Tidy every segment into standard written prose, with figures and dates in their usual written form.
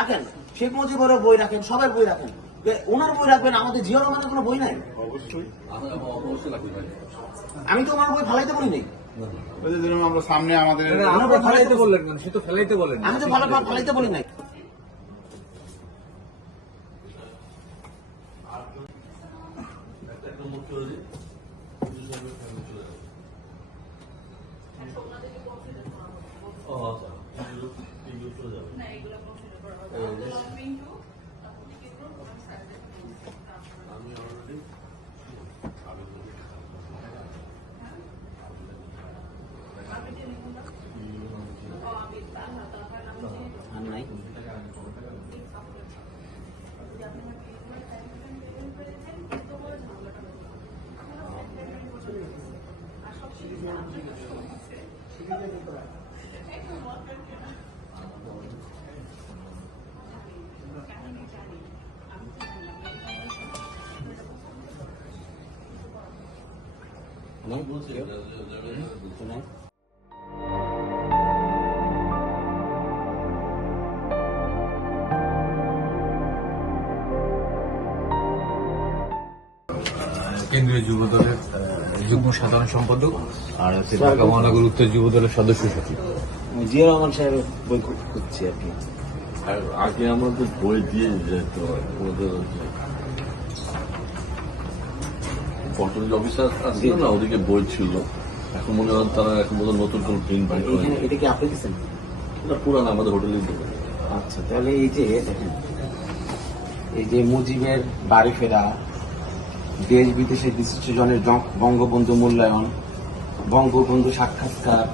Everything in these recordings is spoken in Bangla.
রাখেন, শেখ মুজিবেরও বই রাখেন, সবাই বই রাখেন, ওনার বই রাখবেন, আমাদের জিয়া রহমানের কোনো বই নাই। আমি তো ওনার বই ফেলাইতে বলি নাই। আমরা সামনে আমাদের ফেলাইতে বললেন, সে তো ফেলাইতে বলেন, আমি তো ফেলাইতে বলি নাই। নাই নাই কেন্দ্রীয় যুব দলের যুগ্ম সাধারণ সম্পাদক আর হচ্ছে ঢাকা মহানগর উত্তর যুব দলের সদস্য সচিব। জিয়া রহমান সাহেবের বই খুঁজছি আর কি। আগে আমাদের বই দিয়ে যেত আমাদের পটল অফিসার আসছিল না, ওদিকে বই ছিল। এখন মনে হয় তারা এখন বোধ নতুন কোন প্রিন্ট বাইর করে। এটা কি আপনি দিচ্ছেন? পুরান আমাদের হোটেলেই দেবে। আচ্ছা, তাহলে এই যে দেখেন, এই যে মুজিবের বাড়ি ফেরা, দেশ বিদেশে বিশিষ্ট জনের বঙ্গবন্ধু মূল্যায়ন, বঙ্গবন্ধু সাক্ষাৎকার,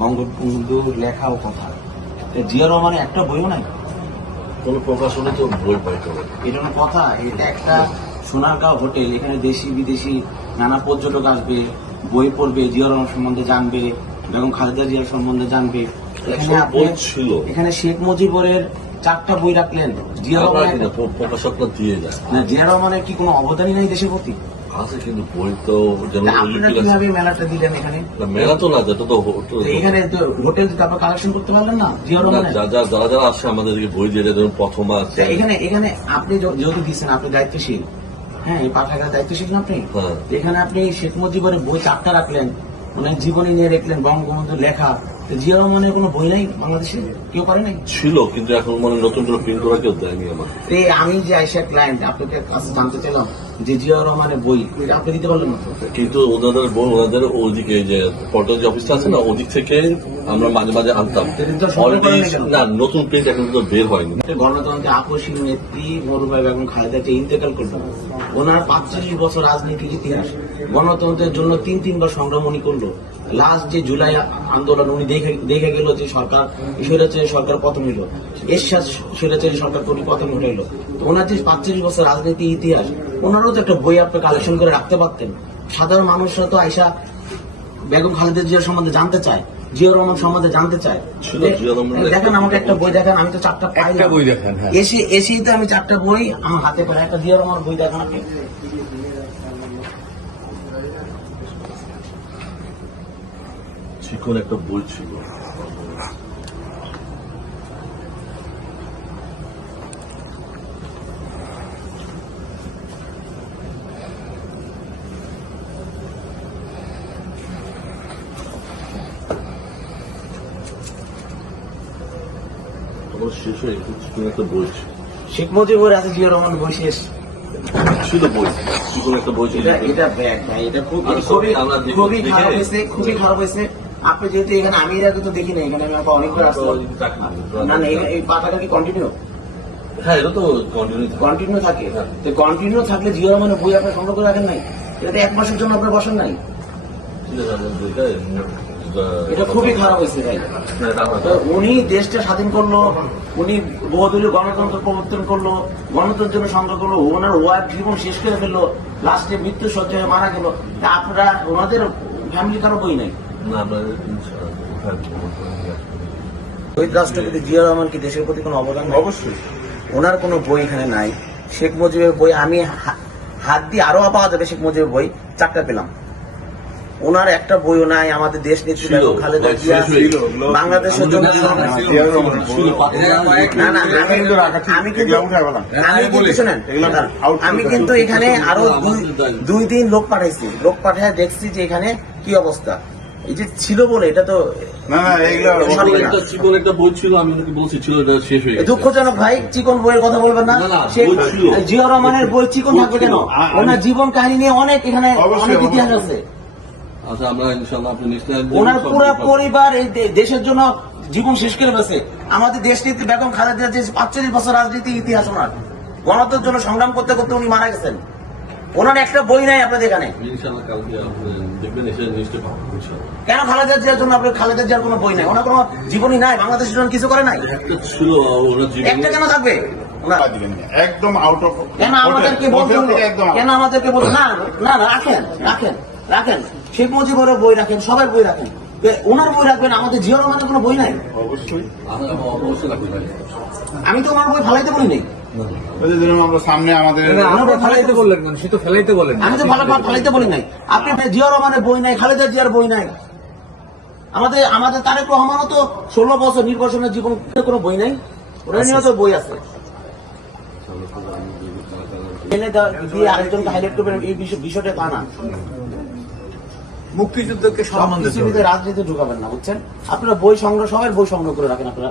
বঙ্গবন্ধুর লেখা ও কথা, জিয়া রহমানের একটা বইও নাই। কোন প্রকাশনে তো বই পাই করে এটা কোনো কথা? এটা একটা সোনারগাঁও হোটেল, এখানে দেশি বিদেশি নানা পর্যটক আসবে, বই পড়বে, জিয়া রহমান সম্বন্ধে জানবে, বেগম খালেদা জিয়ার সম্বন্ধে জানবে। বই ছিল, এখানে শেখ মুজিবের 4টা বই রাখলেন, জিয়া রহমানের প্রকাশকরা দিয়ে যায় না। জিয়া রহমানের কি কোনো অবদানই নাই দেশের প্রতি? আছে, কিন্তু বই তো যেমন আপনারা কিভাবে মেলাটা দিলেন এখানে? মেলা তো না, যেটা তো এখানে হোটেল তারপর কালেকশন করতে পারলেন না জিয়া রহমানের? যারা যারা আসে আমাদেরকে বই দিয়ে যায়, যেমন প্রথমা আছে। এখানে আপনি যেহেতু দিচ্ছেন, আপনি দায়িত্বশীল, হ্যাঁ, এই পাঠাগার দায়িত্বশীল না আপনি? হ্যাঁ। এখানে আপনি শেখ মুজিবের বই 4টা রাখলেন, মানে জীবনী নিয়ে রাখলেন, বঙ্গবন্ধুর লেখা। জিয়া রহমানের কোনো বই নাই বাংলাদেশে? কেউ করে নাই? ছিল, কিন্তু এখন মানে নতুন করে প্রিন্ট করা কেউ দেয়নি আমার। আমি যে আইসা ক্লায়েন্ট আপনাকে কাছে জানতে চাইলাম যে জিয়া রহমানের বই আপনি দিতে পারলেন না? কিন্তু ওনাদের বই ওনাদের ওইদিকে যে পর্টাল যে অফিসটা আছে না, ওদিক থেকে আমরা মাঝে মাঝে আনতাম। না, নতুন প্রিন্ট এখন তো বের হয়নি। গণতন্ত্রের আকর্ষণ নেত্রী মরুভাই বেগম খালেদা জিয়া ইন্তেকাল করলেন। ওনার 45 বছর রাজনীতির ইতিহাস, গণতন্ত্রের জন্য 3বার সংগ্রাম উনি করলো। লাস্ট যে জুলাই আন্দোলন উনি দেখে গেল যে সরকার স্বৈরাচারী সরকার পতন হইল, এরশাদ স্বৈরাচারী সরকার পতন হইল। ওনার যে 45 বছর রাজনীতি ইতিহাস, ওনারও তো একটা বই আপনি কালেকশন করে রাখতে পারতেন। সাধারণ মানুষরা তো আইসা বেগম খালেদা জিয়ার সম্বন্ধে জানতে চায়, জিয়া রহমান সম্বন্ধে জানতে চায়। দেখেন আমাকে একটা বই দেখান, আমি তো 4টা পাইলাম। বই দেখান, হ্যাঁ। এসেই তো আমি 4টা বই আমার হাতে পাই। একটা জিয়া রহমান বই দেখান আপনি। চিকন একটা বই ছিল, শেষ হয়ে চিকন একটা বই ছিল। শেখ মুজিবের আছে জিয়া রহমান বই শেষ ছিল বই, চিকন একটা বই ছিল। এটা ব্যাগ ভাই, এটা খুবই খারাপ হয়েছে, খুবই খারাপ হয়েছে। আপনি যেহেতু এখানে, আমি এর আগে তো দেখি না, এখানে আমি অনেকবার আসলাম। না না, এই পাতাটা কি কন্টিনিউ? হ্যাঁ, এটা তো কন্টিনিউ থাকে। তো কন্টিনিউ থাকলে জিয়া রহমানের বই আপনি সংগ্রহ করে রাখেন নাই? এটা 1 মাসের জন্য আপনার বসেন নাই? এটা খুবই খারাপ হয়েছে ভাই। উনি দেশটা স্বাধীন করলো, উনি বহুদলীয় গণতন্ত্র প্রবর্তন করলো, গণতন্ত্রের জন্য সংগ্রাম করলো, ওনার ওয়াইফ জীবন শেষ করে ফেললো, লাস্টে মৃত্যু সজ্জায় মারা গেল। আপনারা ওনাদের ফ্যামিলি কারো বই নাই? শহীদ রাষ্ট্রপতি জিয়া রহমান কি দেশের প্রতি কোনো অবদান? অবশ্যই। ওনার কোনো বই এখানে নাই। শেখ মুজিবের বই আমি হাত দিয়ে আরো পাওয়া যাবে, শেখ মুজিবের বই 4টা পেলাম। ওনার একটা বইও নাই। আমাদের দেশ নেত্রী ছিল, বেগম খালেদা জিয়া শেষ হয়ে গেল। বাংলাদেশের জন্য না না আমি কিন্তু শোনেন, আমি কিন্তু এখানে আরো 2-3 লোক পাঠাইছি, লোক পাঠায় দেখছি যে এখানে কি অবস্থা। এই যে ছিল বলে এটা তো চিকন একটা বই ছিল, আমি ওনাকে বলছি ছিল, এটা শেষ হয়ে গেছে। দুঃখজনক ভাই, চিকন বইয়ের কথা বলবেন না। না, না, সে বই ছিল। জিয়াউর রহমানের বই চিকন থাকবে কেন? ওনার জীবন কাহিনী নিয়ে অনেক এখানে অনেক ইতিহাস আছে। আচ্ছা, আমরা ইনশাআল্লাহ আপনি নিশ্চয় ওনার পুরো পরিবার এই দেশের জন্য জীবন শেষ করে গেছে। আমাদের দেশ নেত্রী বেগম খালেদা জিয়া 45 বছর রাজনীতি ইতিহাস ওনার, গণতন্ত্রের জন্য সংগ্রাম করতে করতে উনি মারা গেছেন। ওনার একটা বই নাই আপনাদের এখানে। ইনশাআল্লাহ কালকে আপনি দেখবেন, এসে নিশ্চয় পাবেন ইনশাআল্লাহ। কেন খালেদা জিয়ার জন্য আপনার খালেদা জিয়ার কোনো বই নাই? ওনার কোনো জীবনই নাই, বাংলাদেশের জন্য কিছু করে নাই। একটা ছিল ওনার জীবনে, একটা কেন থাকবে? ওনার একদম আউট অফ কেন আমাদেরকে বলতে হলো? কেন আমাদেরকে বলতে না না না রাখেন রাখেন রাখেন শেখ মুজিবের বই রাখেন, সবার বই রাখেন, ওনার বই রাখবেন। আমাদের জিয়াউর রহমানের কোনো বই নাই। অবশ্যই অবশ্যই লাগবে ভাই। আমি তো ওনার বই ফালাইতে বলি নাই। আমরা সামনে আমাদের আমরা ফেলাইতে বললেন কেন? সে তো ফেলাইতে বলেন। আমি তো ফালাইতে বলি নাই। আপনি জিয়াউর রহমানের বই নাই, খালেদা জিয়ার বই নাই। আমাদের আমাদের তারেক রহমানও তো 16 বছর নির্বাচনের জীবন কোনো বই নাই, ওরা নিয়েও তো বই আছে। এনে দিয়ে আরেকজনকে হাইলাইট করবেন এই বিষয়টা তা না। মুক্তিযুদ্ধকে সম্মান দিতে হবে। রাজনীতি ঢুকাবেন না, বুঝছেন? আপনারা বই সংগ্রহ, সবাই বই সংগ্রহ করে রাখেন আপনারা।